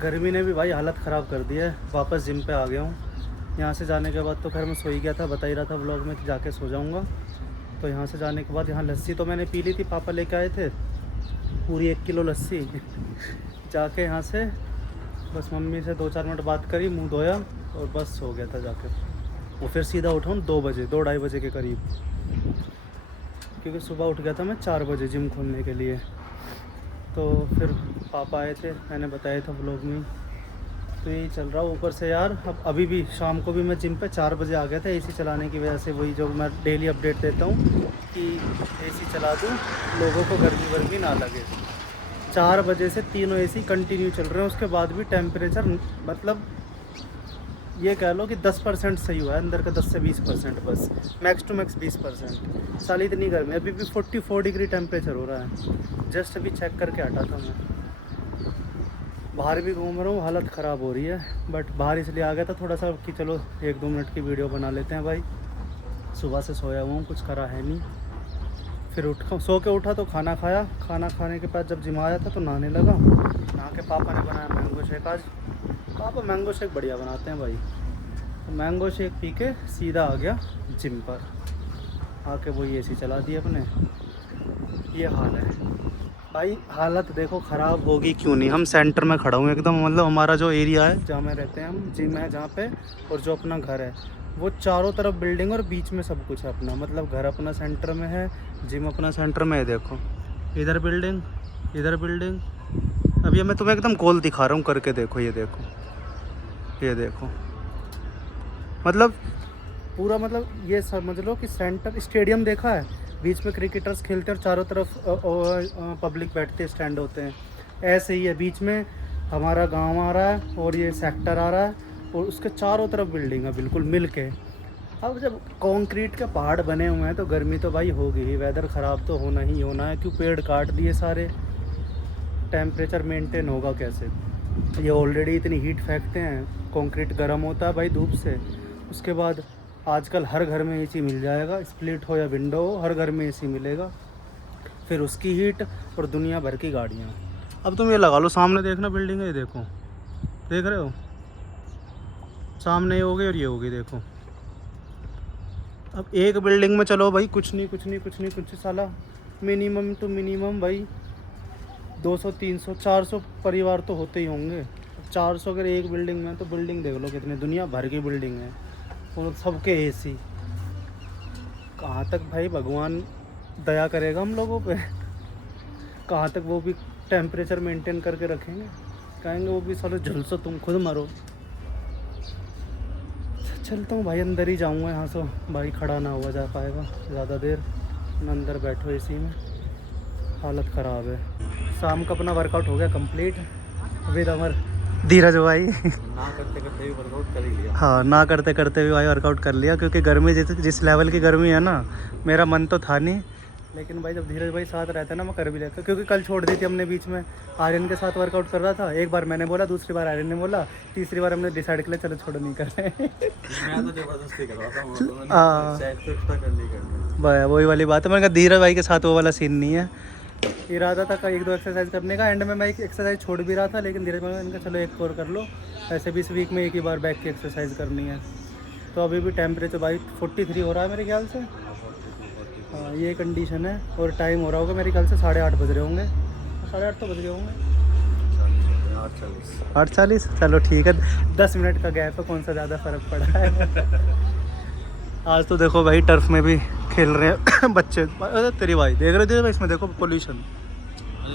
गर्मी ने भी भाई हालत ख़राब कर दी है। वापस जिम पे आ गया हूँ। यहाँ से जाने के बाद तो खैर मैं सो ही गया था, बता ही रहा था व्लॉग में कि जाके सो जाऊँगा। तो यहाँ से जाने के बाद यहाँ लस्सी तो मैंने पी ली थी, पापा लेके आए थे पूरी 1 किलो लस्सी जाके यहाँ से बस मम्मी से 2-4 मिनट बात करी, मुंह धोया और बस सो गया था जाके। वो फिर सीधा उठा हूँ 2 बजे, 2-2:30 बजे के करीब, क्योंकि सुबह उठ गया था मैं 4 बजे जिम खोलने के लिए। तो फिर पापा आए थे, मैंने बताया था व्लॉग में। तो यही चल रहा ऊपर से यार। अब अभी भी शाम को भी मैं जिम पे 4 बजे आ गया था एसी चलाने की वजह से। वही जो मैं डेली अपडेट देता हूँ कि एसी चला दूँ, लोगों को गर्मी वर्मी ना लगे। 4 बजे से तीनों एसी कंटिन्यू चल रहे हैं, उसके बाद भी टेम्परेचर मतलब ये कह लो कि 10% सही हुआ है अंदर का, 10 से 20%, बस मैक्स टू मैक्स 20%। साली इतनी गर्मी, अभी भी 44 डिग्री टेम्परेचर हो रहा है। जस्ट अभी चेक करके हटा था मैं। बाहर भी घूम रहा हूँ, हालत ख़राब हो रही है। बट बाहर इसलिए आ गया था थोड़ा सा कि चलो 1-2 मिनट की वीडियो बना लेते हैं भाई। सुबह से सोया हुआ हूँ, कुछ करा है नहीं। फिर सो के उठा तो खाना खाया। खाना खाने के बाद जब जिम आया था तो नहाने लगा। नहा के पापा ने बनाया मैंगो शेक। आज पापा मैंगो शेक बढ़िया बनाते हैं भाई। तो मैंगो शेक पी के सीधा आ गया जिम पर। आके वही एसी चला दी अपने। ये हाल है भाई। हालत देखो ख़राब होगी क्यों नहीं। हम सेंटर में खड़ा हूँ एकदम, मतलब हमारा जो एरिया है जहाँ में रहते हैं हम, जिम है जहाँ पे, और जो अपना घर है वो चारों तरफ बिल्डिंग और बीच में सब कुछ है अपना। मतलब घर अपना सेंटर में है, जिम अपना सेंटर में है। देखो इधर बिल्डिंग, इधर बिल्डिंग। अभी मैं तुम्हें एकदम गोल दिखा रहा हूँ करके, देखो ये देखो, ये देखो। मतलब पूरा, मतलब ये समझ लो कि सेंटर स्टेडियम देखा है, बीच में क्रिकेटर्स खेलते हैं और चारों तरफ पब्लिक बैठते हैं, स्टैंड होते हैं। ऐसे ही है, बीच में हमारा गांव आ रहा है और ये सेक्टर आ रहा है और उसके चारों तरफ बिल्डिंग है बिल्कुल मिल के। अब जब कंक्रीट के पहाड़ बने हुए हैं तो गर्मी तो भाई होगी ही, वेदर ख़राब तो होना ही होना है। क्यों, पेड़ काट दिए सारे, टेम्परेचर मेंटेन होगा कैसे। ये ऑलरेडी इतनी हीट फेंकते हैं, कंक्रीट गर्म होता है भाई धूप से। उसके बाद आजकल हर घर में एसी मिल जाएगा, स्प्लिट हो या विंडो हो, हर घर में एसी मिलेगा। फिर उसकी हीट और दुनिया भर की गाड़ियाँ। अब तुम ये लगा लो, सामने देखना बिल्डिंग है, ये देखो, देख रहे हो, सामने ये हो गई और ये हो गई, देखो। अब एक बिल्डिंग में चलो भाई कुछ नहीं कुछ नहीं कुछ नहीं कुछ, साला मिनिमम टू मिनिमम भाई 200, 300, 400 परिवार तो होते ही होंगे। 400 अगर एक बिल्डिंग में, तो बिल्डिंग देख लो कितने, दुनिया भर की बिल्डिंग है और सबके एसी। कहाँ तक भाई भगवान दया करेगा हम लोगों पे? कहाँ तक वो भी टेम्परेचर मेंटेन करके रखेंगे? कहेंगे वो भी चलो झुलसो, तुम खुद मरो। चलता हूँ भाई, अंदर ही जाऊँगा यहाँ से भाई, खड़ा ना हुआ जा पाएगा ज़्यादा देर। अंदर बैठो एसी में, हालत ख़राब है। शाम का अपना वर्कआउट हो गया कंप्लीट विद अमर धीरज भाई। ना करते करते भी वर्कआउट कर ही लिया। हाँ, ना करते करते भी भाई वर्कआउट कर लिया, क्योंकि गर्मी जिस लेवल की गर्मी है ना, मेरा मन तो था नहीं, लेकिन भाई जब धीरज भाई साथ रहते हैं ना, मैं कर भी लेता। क्योंकि कल छोड़ दी थी हमने बीच में, आर्यन के साथ वर्कआउट कर रहा था। एक बार मैंने बोला, दूसरी बार आर्यन ने बोला, तीसरी बार हमने डिसाइड कर लिया चलो छोड़ो नहीं कर रहे। मैं तो जबरदस्ती कर रहा था, सेट तो एक्स्ट्रा कर ली करनी। भाई वही वाली बात है, मैंने कहा धीरज भाई के साथ वो वाला सीन नहीं है। इरादा था 1-2 एक्सरसाइज करने का, एंड में मैं एक एक्सरसाइज छोड़ भी रहा था, लेकिन धीरज भाई ने इनका चलो एक और कर लो। ऐसे भी इस वीक में एक ही बार बैक की एक्सरसाइज करनी है। तो अभी भी टेम्परेचर भाई 43 हो रहा है मेरे ख्याल से। हाँ, ये कंडीशन है। और टाइम हो रहा होगा मेरे ख्याल से 8:30 बज रहे होंगे, 8:30 तो बज रहे होंगे, 8:40। चलो ठीक है, 10 मिनट का गैप है, कौन सा ज़्यादा फ़र्क पड़ा है। आज तो देखो भाई टर्फ में भी खेल रहे हैं बच्चे। अरे तेरी भाई देख रहे थे, इसमें देखो पोल्यूशन,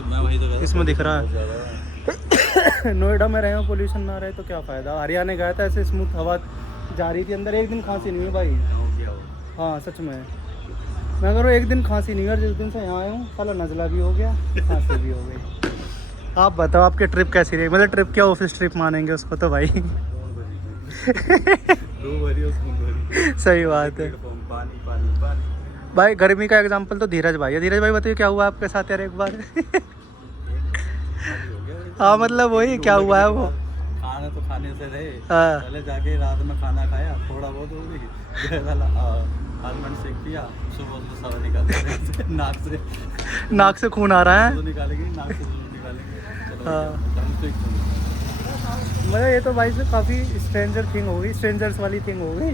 मैं वही तो इसमें दिख रहा है। नोएडा में रहे हो, पोल्यूशन ना रहे तो क्या फ़ायदा। हरियाणा गया था, ऐसे स्मूथ हवा जा रही थी अंदर, एक दिन खांसी नहीं हुई भाई। हाँ सच में, मैं कह रहा हूँ एक दिन खांसी नहीं हुई, और जिस दिन से यहाँ आया हूँ साला नज़ला भी हो गया, खांसी भी हो गई। आप बताओ आपकी ट्रिप कैसी रही? मतलब ट्रिप क्या, ऑफिस ट्रिप मानेंगे उसको तो भाई। सही बात है पानी पानी पानी। भाई। गर्मी का एग्जांपल तो धीरज भाई है। धीरज भाई बताइए क्या हुआ आपके साथ यार एक बार। हाँ मतलब वही क्या हुआ है वो। खाना तो खाने से रहे, हाँ। पहले जाके रात में खाना खाया थोड़ा बहुत, हो गई आलमंड शेक पिया, सुबह सारा निकाल नाक से खून आ रहा है। तो निकालेंगे, नाक से निकालेंगे। हाँ। मतलब ये तो भाई से काफ़ी स्ट्रेंजर थिंग हो गई, स्ट्रेंजर्स वाली थिंग हो गई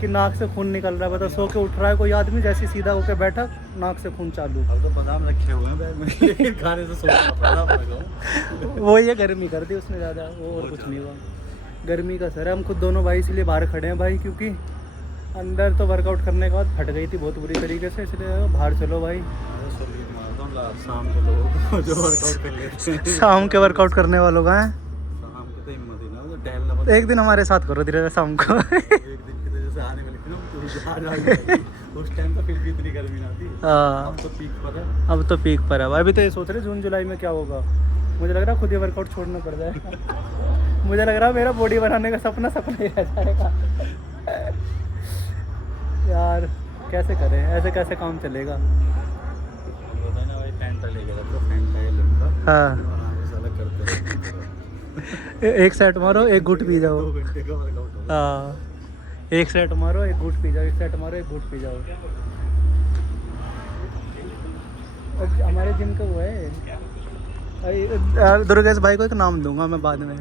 कि नाक से खून निकल रहा है। बता, सो के उठ रहा है कोई आदमी, जैसे सीधा होकर बैठा, नाक से खून चालू। अब तो बादाम रखे हुए हैं बैग में, लेकिन खाने से सोच वो ये गर्मी कर दी उसने ज़्यादा, वो और कुछ नहीं हुआ। गर्मी का सर है। हम खुद दोनों भाई इसलिए बाहर खड़े हैं भाई, क्योंकि अंदर तो वर्कआउट करने के बाद फट गई थी बहुत बुरी तरीके से, इसलिए बाहर चलो भाई। शाम के लोग जो वर्कआउट कर लेते हैं, शाम के वर्कआउट करने वालों का है। शाम के तो हिम्मत ही ना, तो टहलना पड़ता एक दिन हमारे साथ करो धीरे शाम को। है। एक दिन के तो जैसे आने वाली थी ना, उस टाइम तो फिर भी इतनी गर्मी ना थी। हाँ, अब तो पीक पर है। अब तो पीक पर है भाई। अभी तो ये सोच रहे जून जुलाई में क्या होगा। मुझे लग रहा है खुद ही वर्कआउट छोड़ना पड़ जाएगा। मुझे लग रहा है मेरा बॉडी बनाने का सपना ही रह जाएगा। यार कैसे करें, ऐसे कैसे काम चलेगा। होता है ना भाई, फैंटा लेके रखो, फैंटा है लड़का। हाँ, आराम से अलग करते हैं। एक सेट मारो, एक घुट पी जाओ। 2 घंटे का वर्कआउट होगा। हाँ, एक सेट मारो, एक घुट पी जाओ, एक सेट मारो, एक घुट पी जाओ। अब हमारे जिम का वो है, दुर्गेश भाई को एक नाम दूंगा मैं बाद में।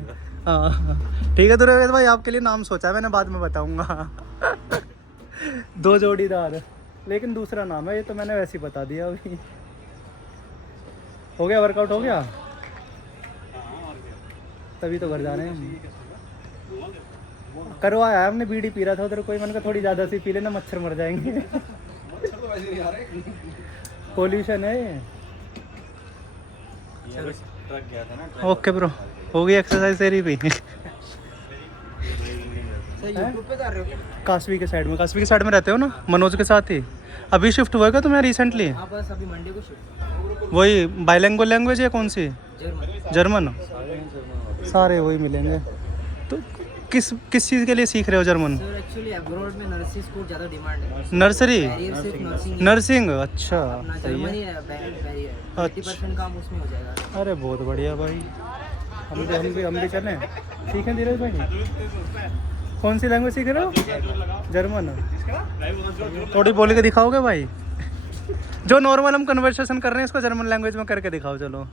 हाँ ठीक है दुर्गेश भाई, आपके लिए नाम सोचा है मैंने, बाद में बताऊंगा। 2 जोड़ीदार, लेकिन दूसरा नाम है, ये तो मैंने वैसे ही बता दिया अभी। हो गया वर्कआउट, हो गया, तभी तो घर जा रहे हैं हम। करवाया है हमने, बीड़ी पी रहा था उधर कोई, मैंने कहा थोड़ी ज़्यादा सी पी लेना, मच्छर मर जाएंगे। पोल्यूशन है ये। ट्रक गया था ना। ओके ब्रो, हो गई एक्सरसाइज तेरी भी। यूट्यूब पे कर रहे हो? कासवी के साइड में, कासवी के साइड में रहते हो ना, मनोज के साथ ही। अभी शिफ्ट हुआ क्या तुम्हें रिसेंटली? हाँ बस अभी मंडे को शिफ्ट। वही बाइलिंगुअल लैंग्वेज है कौन सी? जर्मन। जर्मन। सारे वही मिलेंगे। तो किस चीज़ के लिए सीख रहे हो जर्मन? सर एक्चुअली अब्रॉड में नर्सिंग को ज़्यादा डिमांड है। नर्सरी, बैरियर सिर्फ नर्सिंग। नर्सिंग, अच्छा अपना सही जर्मन है। ही है बैरियर। 80% काम उसमें हो जाएगा। अरे बहुत बढ़िया भाई, हम भी चलें, सीखें धीरज भाई। कौन सी लैंग्वेज सीख रहे हो? जर्मन। थोड़ी बोल के दिखाओगे भाई? जो नॉर्मल हम कन्वर्सेशन कर रहे हैं इसको जर्मन लैंग्वेज में करके दिखाओ। चलो,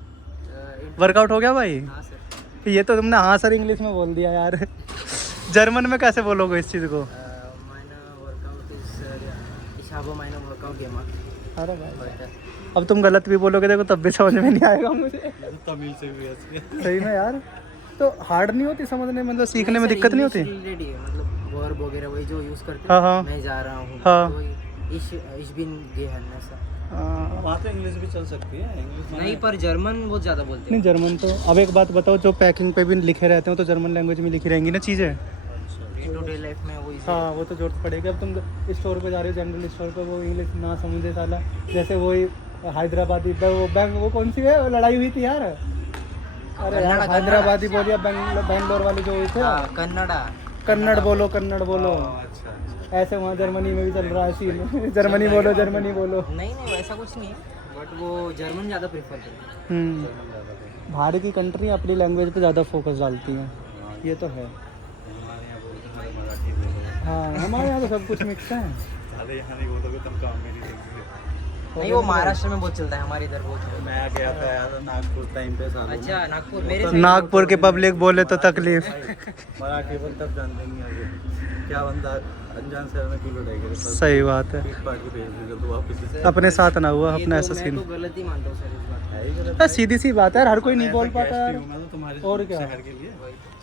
वर्कआउट हो गया भाई? हाँ सर। ये तो तुमने हाँ सर इंग्लिश में बोल दिया यार। जर्मन में कैसे बोलोगे इस चीज़ को? meine Workout ist ich habe meine Workout gemacht। अरे भाई, अब तुम गलत भी बोलोगे देखो तब भी समझ में नहीं आएगा मुझे। तमिल से भी ऐसे है। सही में यार, तो हार्ड नहीं होती समझने में, मतलब सीखने में दिक्कत नहीं होती? रेडी है, मतलब वर्ब वगैरह वही जो यूज़ करते हाँ, हैं। हाँ। मैं जा रहा हूँ। हाँ। तो वही ich bin gehen ऐसा। वहाँ तो इंग्लिश भी चल सकती है, इंग्लिश नहीं पर जर्मन बहुत ज़्यादा बोलते नहीं हैं। जर्मन तो, अब एक बात बताओ, जो पैकिंग पे भी लिखे रहते हो तो जर्मन लैंग्वेज में लिखी रहेंगी ना चीज़ें। डे टू डे लाइफ में वो easy है। हाँ वो तो जरूरत पड़ेगी। अब तुम स्टोर पे जा रहे हो, जनरल स्टोर पे, वो इंग्लिश ना समझे साला, जैसे वही हैदराबादी वो कौन सी है, वो लड़ाई हुई थी यार। अरे यार कन्नड़ा। हैदराबादी बोलिए, बैंगलोर वाले जो हुए थे। हाँ, कन्नड़ा। कन्नड़ बोलो, कन्नड़ बोलो। अच्छा। ऐसे वहाँ जर्मनी में भी चल रहा है सीन। जर्मनी बोलो, जर्मनी बोलो। नहीं नहीं वैसा कुछ नहीं है, बट वो जर्मन ज़्यादा प्रेफर करते हैं। बाहर की कंट्री अपनी लैंग्वेज पे ज़्यादा फोकस डालती हैं, ये तो है। हमारे यहाँ बोलते हैं मराठी बोलो। हाँ हमारे यहाँ तो सब कुछ मिक्स है। अरे यहाँ नहीं बोलोगे तुम काम में नहीं देंगे। नहीं वो महाराष्ट्र में बहुत चलता है, हमारे इधर बहुत चलता है। मैं गया था यार नागपुर टाइम पे सालों में। अच्छा नागपुर मेरे से नागपुर के पब्लिक बोले तो तकलीफ। मराठी बोल तब जान देंगे आगे क्या बंदा अनजान शहर में क्यों लड़ाई करे। सही बात है, पीट पाट के भेज दे तो वापस से अपने साथ ना हुआ ये अपना तो ऐसा मैं सीन। तो गलत ही मानता हूँ सर इस बात है ही गलत। सीधी सी बात है यार, हर कोई नहीं बोल ऐसा पाता guest ही यार। हूँ मैं तो तुम्हारे और क्या? शहर के लिए,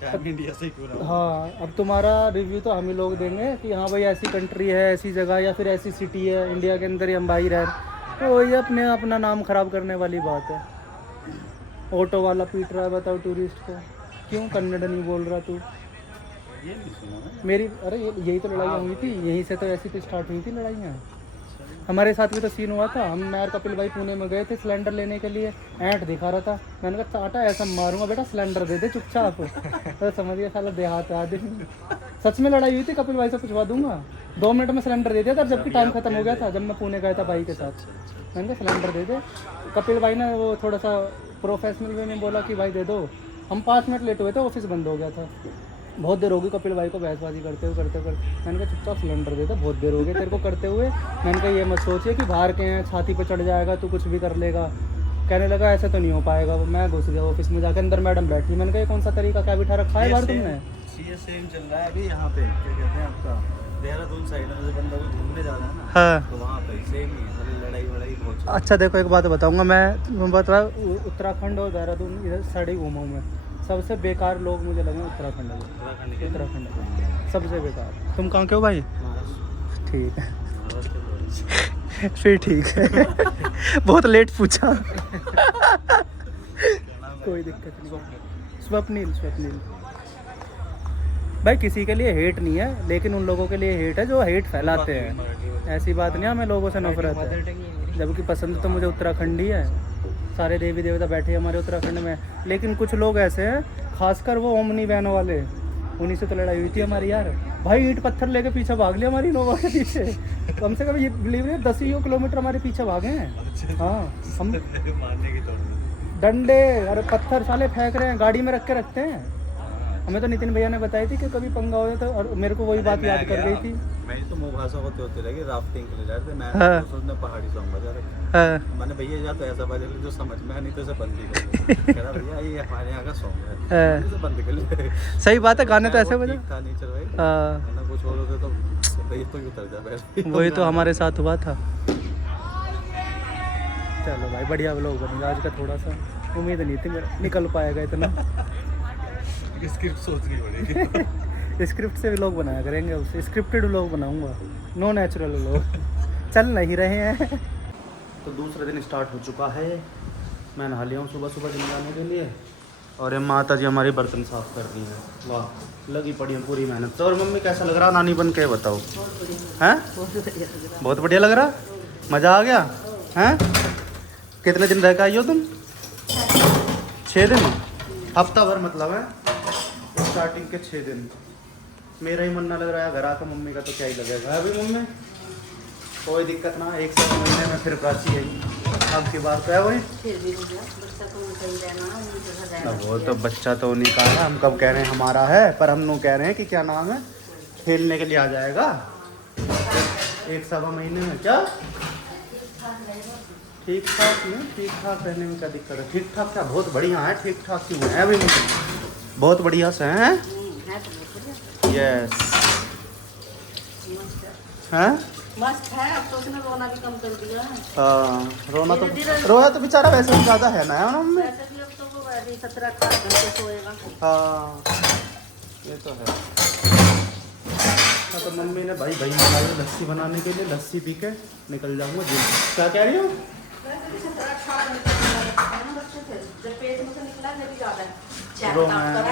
चाहे इंडिया से ही क्यों ना हो। हाँ, अब तुम्हारा रिव्यू तो हम ही लोग देंगे कि हाँ भाई ऐसी कंट्री है, ऐसी जगह या फिर ऐसी सिटी है इंडिया के अंदर ही हम बाहर रह, तो ये अपना नाम खराब करने वाली बात है। ऑटो वाला पीट रहा है, बताओ टूरिस्ट को, क्यों कन्नड़ नहीं बोल रहा तू? ये नहीं सुना मैंने। मेरी अरे यही तो लड़ाइयाँ हुई थी, यहीं से तो ऐसी तो स्टार्ट हुई थी लड़ाइयाँ। हमारे साथ भी तो सीन हुआ था, हम मैं और कपिल भाई पुणे में गए थे सिलेंडर लेने के लिए, ऐंठ दिखा रहा था, मैंने कहा चाटा ऐसा मारूंगा बेटा, सिलेंडर दे दे चुपचाप। तो समझ गया साला देहात आदमी। सच में लड़ाई हुई थी, कपिल भाई से पूछवा दूंगा। 2 मिनट में सिलेंडर दे दिया था, जबकि टाइम खत्म हो गया था, जब मैं पुणे गया था भाई के साथ। मैंने कहा सिलेंडर दे दे, कपिल भाई ने वो थोड़ा सा प्रोफेशनल वे में बोला कि भाई दे दो। हम 5 मिनट लेट हुए थे, ऑफिस बंद हो गया था। बहुत देर होगी कपिल भाई को बहसबाजी करते हुए मैंने कहा चुपचाप सिलेंडर दे दो, बहुत देर हो गई तेरे को करते हुए। मैंने कहा ये मत सोचिए कि बाहर के हैं छाती पे चढ़ जाएगा तो कुछ भी कर लेगा, कहने लगा ऐसे तो नहीं हो पाएगा। वो मैं घुस गया ऑफिस में जाकर, अंदर मैडम बैठी, मैंने कहा ये कौन सा तरीका, क्या बिठा रखा है बाहर तुमने? ये सेम चल रहा है अभी यहाँ पे, क्या कहते हैं आपका देहरादून साइड में, जो बंदा को घूमने जा रहा है ना, हाँ। तो वहाँ पे सेम ही है, लड़ाई वड़ाई बहुत चल अच्छा देखो एक बात बताऊंगा मैं बता, उत्तराखंड और देहरादून इधर साइड ही घूमा हूँ मैं। सबसे बेकार लोग मुझे लगे उत्तराखंड में। उत्तराखंड के उत्तराखंड सबसे बेकार। तुम कहाँ के हो भाई? महाराष्ट्र ठीक है महाराष्ट्र के बड़े। फिर ठीक है बहुत लेट पूछा कोई दिक्कत नहीं। स्वप्निल स्वप्निल भाई किसी के लिए हेट नहीं है, लेकिन उन लोगों के लिए हेट है जो हेट फैलाते हैं। ऐसी बात नहीं, हमें लोगों से नफरत है, जबकि पसंद तो मुझे उत्तराखंड ही है। सारे देवी देवता बैठे हैं हमारे उत्तराखंड में, लेकिन कुछ लोग ऐसे हैं, खासकर वो ओमनी वैन वाले, उन्हीं से तो लड़ाई हुई थी हमारी यार। भाई ईंट पत्थर लेके पीछे भाग लिया हमारी इनोवा के पीछे, कम से कम ये बिलीव नहीं 10 किलोमीटर हमारे पीछे भागे हैं। हाँ हम मारने की तौर डंडे और पत्थर साले फेंक रहे हैं, गाड़ी में रख के रखते हैं। हमें तो नितिन भैया ने बताई थी कि कभी पंगा हो जाता, और मेरे को वही बात याद कर गई थी। मैं तो मुभासा होते होते रह गई, राफ्टिंग के लिए जा रहे थे, मैं हाँ। उसने पहाड़ी सॉन्ग बजा रखा। हाँ मैंने भैया या तो ऐसा बजा ले जो समझ में, नहीं तो इसे बंद ही कर। कह रहा भैया ये हमारे यहाँ का सॉन्ग है, हाँ। इसे बंद कर ले। सही बात है, गाने तो ऐसे बजा। ठीक था नेचर भाई, हाँ वरना कुछ और होते तो भैया तो उतर जा बैठ। वही तो हमारे साथ हुआ था। चलो भाई बढ़िया व्लॉग बनेगा आज का, थोड़ा सा उम्मीद नहीं थी मेरा निकल पाएगा इतना। स्क्रिप्ट सोचनी पड़ेगी। स्क्रिप्ट से व्लॉग बनाया करेंगे, उससे स्क्रिप्टेड व्लॉग बनाऊंगा, नो नेचुरल व्लॉग चल नहीं रहे हैं। तो दूसरा दिन स्टार्ट हो चुका है, मैं नहा लिया हूँ सुबह सुबह जिम जाने के लिए, और ये माता जी हमारी बर्तन साफ कर रही हैं। वाह लगी पड़ी है पूरी मेहनत। तो और मम्मी कैसा लग रहा नानी बन के बताओ? हैं बहुत बढ़िया लग रहा, मज़ा आ गया हैं? कितने दिन रह के आई हो तुम? 6 दिन, हफ्ता भर मतलब है, स्टार्टिंग के 6 दिन। मेरा ही मन ना लग रहा है घर आकर, मम्मी का तो क्या ही लगेगा। अभी मम्मी कोई दिक्कत ना, 1 से 2 महीने में फिर प्राची आई, अब की बात तो है वही। वो तो बच्चा तो उन्हीं का है, हम कब कह रहे हैं हमारा है, पर हम लोग कह रहे हैं कि क्या नाम है, खेलने के लिए आ जाएगा 1 से 2 महीने में। क्या ठीक ठाक नहीं, ठीक ठाक रहने में क्या दिक्कत है? ठीक ठाक क्या, बहुत बढ़िया है, ठीक ठाक क्यों है अभी, बहुत बढ़िया से हैं। यस हैं मस्त है, अब तो उसने रोना भी कम कर दिया है। हाँ रोना तो, रोया तो बेचारा वैसे भी ज़्यादा है ना मम्मी। वैसे भी अब तो वो 17-18 घंटे सोएगा। हाँ ये तो है। तो मम्मी ने भाई मंगाई लस्सी बनाने के लिए, लस्सी पी के निकल जाऊंगा जिम। क्या कह रही हो? वैसे भी 17-18 घंटे सोएगा ना बच्चे थे, जब पेट में से निकला जब भी ज़्यादा है।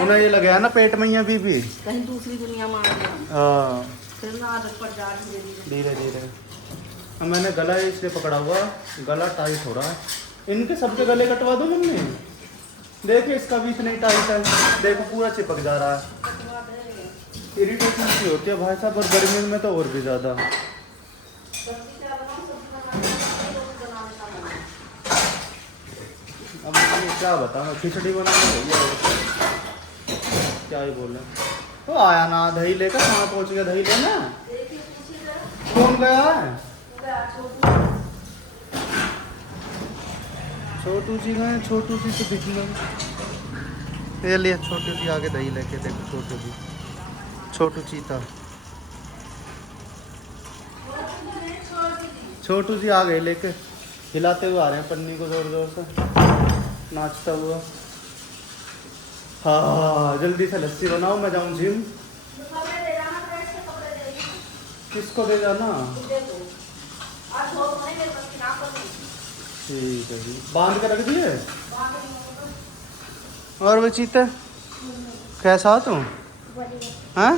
उन्हें ये लगा है ना पेट में ही अभी भी, कहीं दूसरी दुनिया में आ गया, हाँ फिर ना आदत पड़ जा धीरे धीरे। धीरे धीरे। अब मैंने गला इसलिए पकड़ा हुआ, गला टाइट हो रहा है। इनके सबके गले कटवा दो मम्मी, देखिए इसका भी इतना ही टाइट है, देखो पूरा चिपक जा रहा है। इरिटेशन सी होती है भाई साहब, और गर्मी में तो और भी ज़्यादा। अब मैं क्या बताऊँ, खिचड़ी बनाने भैया क्या ही बोल रहे। तो आया ना दही लेकर, कहाँ पहुँच गया दही लेना? कौन गया है? छोटू जी गए, छोटू जी से दिख गए। ये लिए छोटू जी आगे दही लेके, देखो छोटू जी, छोटू चीता, छोटू जी आ गए लेके, हिलाते हुए आ रहे हैं पन्नी को जोर जोर से, नाचता हुआ। हाँ जल्दी से लस्सी बनाओ, मैं जाऊँ जिम। किसको दे जाना? ठीक है जी, बांध के रख दिए। और वो चीते कैसा तुम? हैं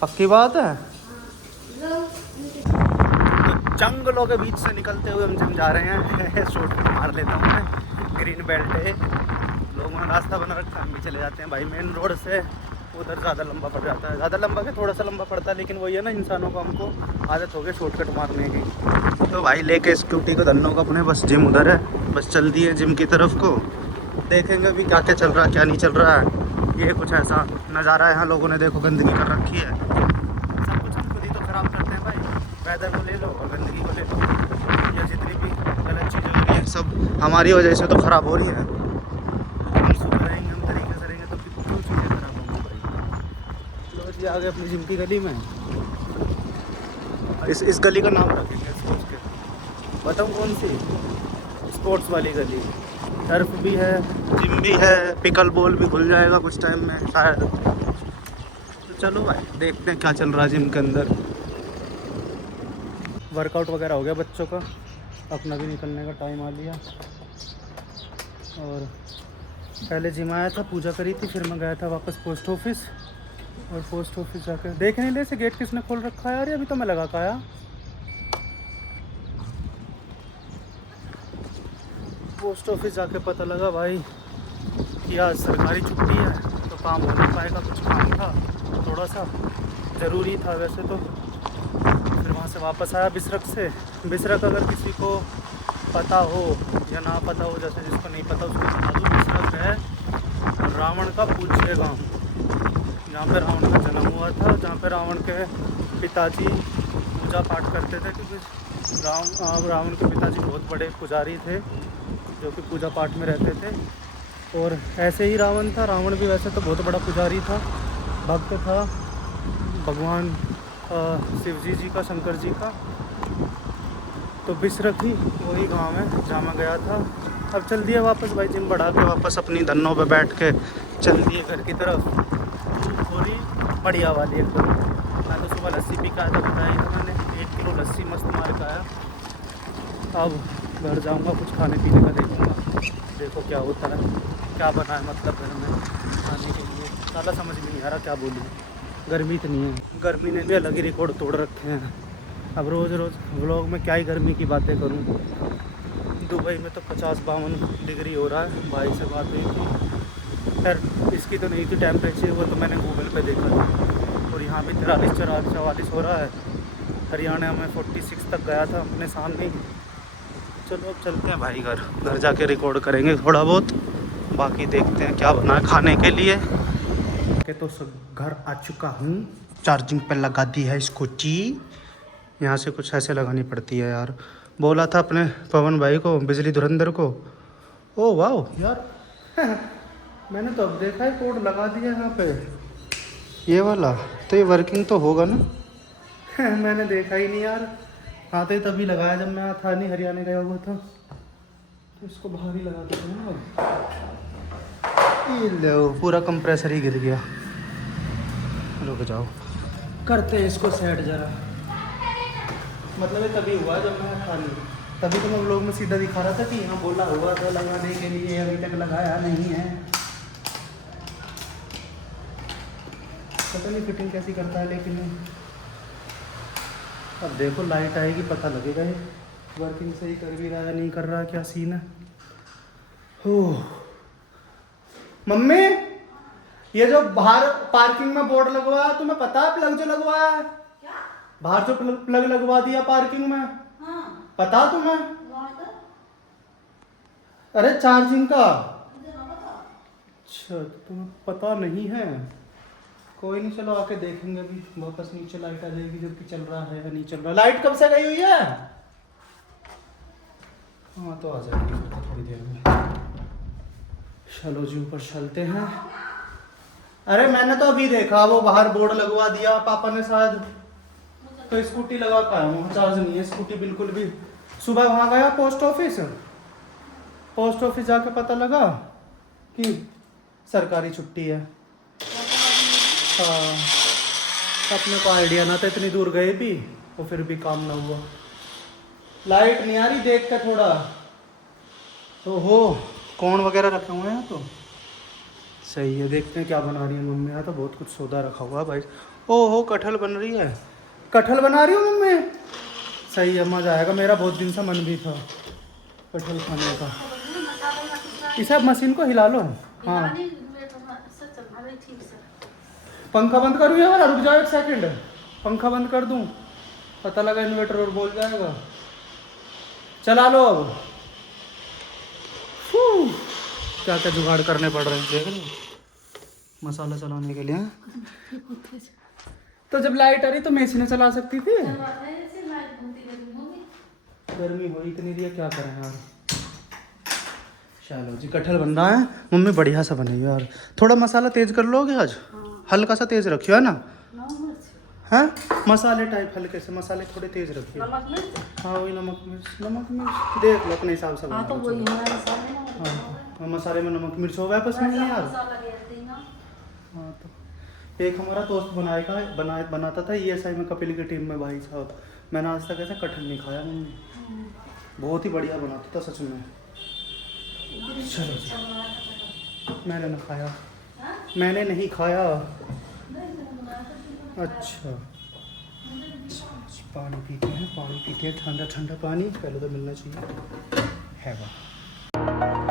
पक्की बात है। तो जंगलों के बीच से निकलते हुए हम जिम जा रहे हैं। शॉर्टकट मार लेता हूँ मैं, ग्रीन बेल्ट है, लोगों ने रास्ता बना रखा, हम भी चले जाते हैं भाई मेन रोड से। उधर ज़्यादा लंबा पड़ जाता है, ज़्यादा लंबा के थोड़ा सा लंबा पड़ता है, लेकिन वही है ना, इंसानों को हमको आदत हो गई शॉर्टकट मारने की। तो भाई लेके स्कूटी को धन्नों को अपने, बस जिम उधर है, बस चल दिए जिम की तरफ को। देखेंगे अभी क्या क्या चल रहा है क्या नहीं चल रहा है। ये कुछ ऐसा नज़ारा है यहाँ, लोगों ने देखो गंदगी कर रखी है। सब कुछ हम खुद ही तो ख़राब करते हैं भाई, वेदर को ले लो और गंदगी को ले लो, या जितनी भी गलत चीज़ें हो रही हैं सब हमारे हमारी वजह से तो ख़राब हो रही है। हम सुबह रहेंगे, हम तरीके से रहेंगे तो कितनी चीज़ें ख़राब होंगी भाई। चलो जी आगे अपनी जिम की गली में, इस गली का नाम रखेंगे सोच के। बताऊँ कौन सी? स्पोर्ट्स वाली गली। टर्फ भी है, जिम भी है, पिकल बॉल भी खुल जाएगा कुछ टाइम में शायद। तो चलो भाई देखते हैं क्या चल रहा है जिम के अंदर। वर्कआउट वगैरह हो गया बच्चों का, अपना भी निकलने का टाइम आ लिया। और पहले जिम आया था, पूजा करी थी, फिर मैं गया था वापस पोस्ट ऑफिस। और पोस्ट ऑफिस जाकर देखने ले से गेट किसने खोल रखा है यार, ये अभी तो मैं लगा के आया। पोस्ट ऑफिस जाके पता लगा भाई कि आज सरकारी छुट्टी है, तो काम हो नहीं पाएगा। कुछ काम था थोड़ा सा ज़रूरी था वैसे तो। फिर वहाँ से वापस आया बिसरक से। बिसरक अगर किसी को पता हो या ना पता हो, जैसे जिसको नहीं पता उसको बता दूँ, बिसरक है रावण का पूज्य गांव, जहाँ पे रावण का जन्म हुआ था, जहाँ पे रावण के पिताजी पूजा पाठ करते थे, क्योंकि रावण के पिताजी बहुत बड़े पुजारी थे जो कि पूजा पाठ में रहते थे। और ऐसे ही रावण था, रावण भी वैसे तो बहुत बड़ा पुजारी था, भक्त था भगवान शिवजी जी का, शंकर जी का। तो बिसरक ही वही गांव है जहाँ मैं गया था। अब चल दिए वापस भाई, जिम बढ़ा के वापस अपनी धन्नों पे बैठ के चल दिए घर की तरफ। पूरी बढ़िया वाली एकदम। मैं तो सुबह लस्सी पी के आया था, बताया था मैंने, 1 किलो लस्सी मस्त मार के आया। अब घर जाऊंगा, कुछ खाने पीने का देखूंगा, देखो क्या होता है, क्या बना है मतलब घर में खाने के लिए। ज़्यादा समझ में नहीं आ रहा क्या बोलूँ, गर्मी इतनी है, गर्मी ने भी अलग ही रिकॉर्ड तोड़ रखे हैं। अब रोज़ रोज़ व्लॉग में क्या ही गर्मी की बातें करूं। दुबई में तो 50-52 डिग्री हो रहा है, भाई से बात हुई थी। खैर इसकी तो नहीं थी टेम्परेचर, वो तो मैंने गूगल पे देखा था। और यहाँ भी 43-44 हो रहा है। हरियाणा में 46 तक गया था अपने सामने ही। चलो अब चलते हैं भाई घर जाके रिकॉर्ड करेंगे थोड़ा बहुत, बाकी देखते हैं क्या बना है खाने के लिए। तो घर आ चुका हूँ, चार्जिंग पे लगा दी है स्कूटी। यहाँ से कुछ ऐसे लगानी पड़ती है यार, बोला था अपने पवन भाई को, बिजली धुरंधर को। ओ वाह यार मैंने तो अब देखा है कोड लगा दिया यहाँ पे, ये वाला। तो ये वर्किंग तो होगा ना मैंने देखा ही नहीं यार, आते ही तभी लगाया जब मैं था नहीं, हरियाणा गया हुआ था। तो इसको बाहर ही लगा देते हैं ना। ये लो पूरा कंप्रेसर ही गिर गया। रुक जाओ, करते हैं इसको सेट जरा। मतलब ये तभी हुआ जब मैं था नहीं, तभी तो मैं व्लॉग में सीधा दिखा रहा था कि यहाँ बोला हुआ था लगाने के लिए, अभी तक लगाया नहीं है। पता नहीं फिटिंग कैसी करता है, लेकिन अब देखो लाइट आएगी पता लगेगा ये वर्किंग सही कर भी रहा है नहीं कर रहा, क्या सीन है। हो मम्मी, ये जो बाहर पार्किंग में बोर्ड लगवाया तुम्हें पता है, प्लग जो लगवाया है बाहर, जो प्लग लगवा दिया पार्किंग में, हाँ। पता तुम्हें? अरे चार्जिंग का। अच्छा तुम्हें पता नहीं है, कोई नहीं, चलो आके देखेंगे अभी। वापस नीचे लाइट आ जाएगी जबकि चल रहा है या नहीं चल रहा। लाइट कब से गई हुई है? हाँ तो आ जाएगी थोड़ी देर में। चलो जी ऊपर चलते हैं। अरे मैंने तो अभी देखा, वो बाहर बोर्ड लगवा दिया पापा ने शायद, तो स्कूटी लगा के आया हूँ, चार्ज नहीं है स्कूटी बिल्कुल भी। सुबह वहाँ गया पोस्ट ऑफिस जाके पता लगा कि सरकारी छुट्टी है। हाँ अपने को आइडिया ना था, इतनी दूर गए भी वो फिर भी काम ना हुआ। लाइट नहीं आ रही देख के थोड़ा तो हो, कौन वगैरह रखे हुए हैं तो सही है। देखते हैं क्या बना रही है मम्मी। यहाँ तो बहुत कुछ सौदा रखा हुआ है भाई। ओहो कटहल बन रही है, कटहल बना रही हो मम्मी, सही है, मज़ा आएगा। मेरा बहुत दिन से मन भी था कटहल खाने का। इसे मशीन को हिला लो। हाँ पंखा बंद करूँ यार, रुक जाओ 1 सेकंड, पंखा बंद कर दूँ, पता लगा इन्वर्टर और बोल जाएगा। चला लो अब। क्या क्या जुगाड़ करने पड़ रहे हैं देख रहे हो मसाला चलाने के लिए। तो जब लाइट आ रही तो मशीनें चला सकती थी, गर्मी हो इतनी रही है क्या करें यार। चलो जी कटहल बन रहा है। मम्मी बढ़िया सा बनेगी यार। थोड़ा मसाला तेज कर लोगे आज? हल्का सा तेज रखियो है ना? हैं मसाले टाइप हल्के से मसाले थोड़े तेज रखियो। नमक मिर्च। हाँ वही नमक मिर्च देख लो अपने हिसाब से हाँ तो बना लो, वही चलो। हमारे सामने हाँ मसाले में नमक मिर्च हो वापस में नहीं यार। मसाला कहते हैं ना। हाँ तो एक हमारा दोस्त बनाता था ESI में कपिल की टीम में भाई साहब। मैंने आज तक ऐसा कटहल नहीं खाया मम्मी। बहुत ही बढ़िया बनाता था सच में। चलो जी मैंने ना खाया, मैंने नहीं खाया। अच्छा पानी पीते हैं ठंडा ठंडा पानी पहले तो मिलना चाहिए है वो।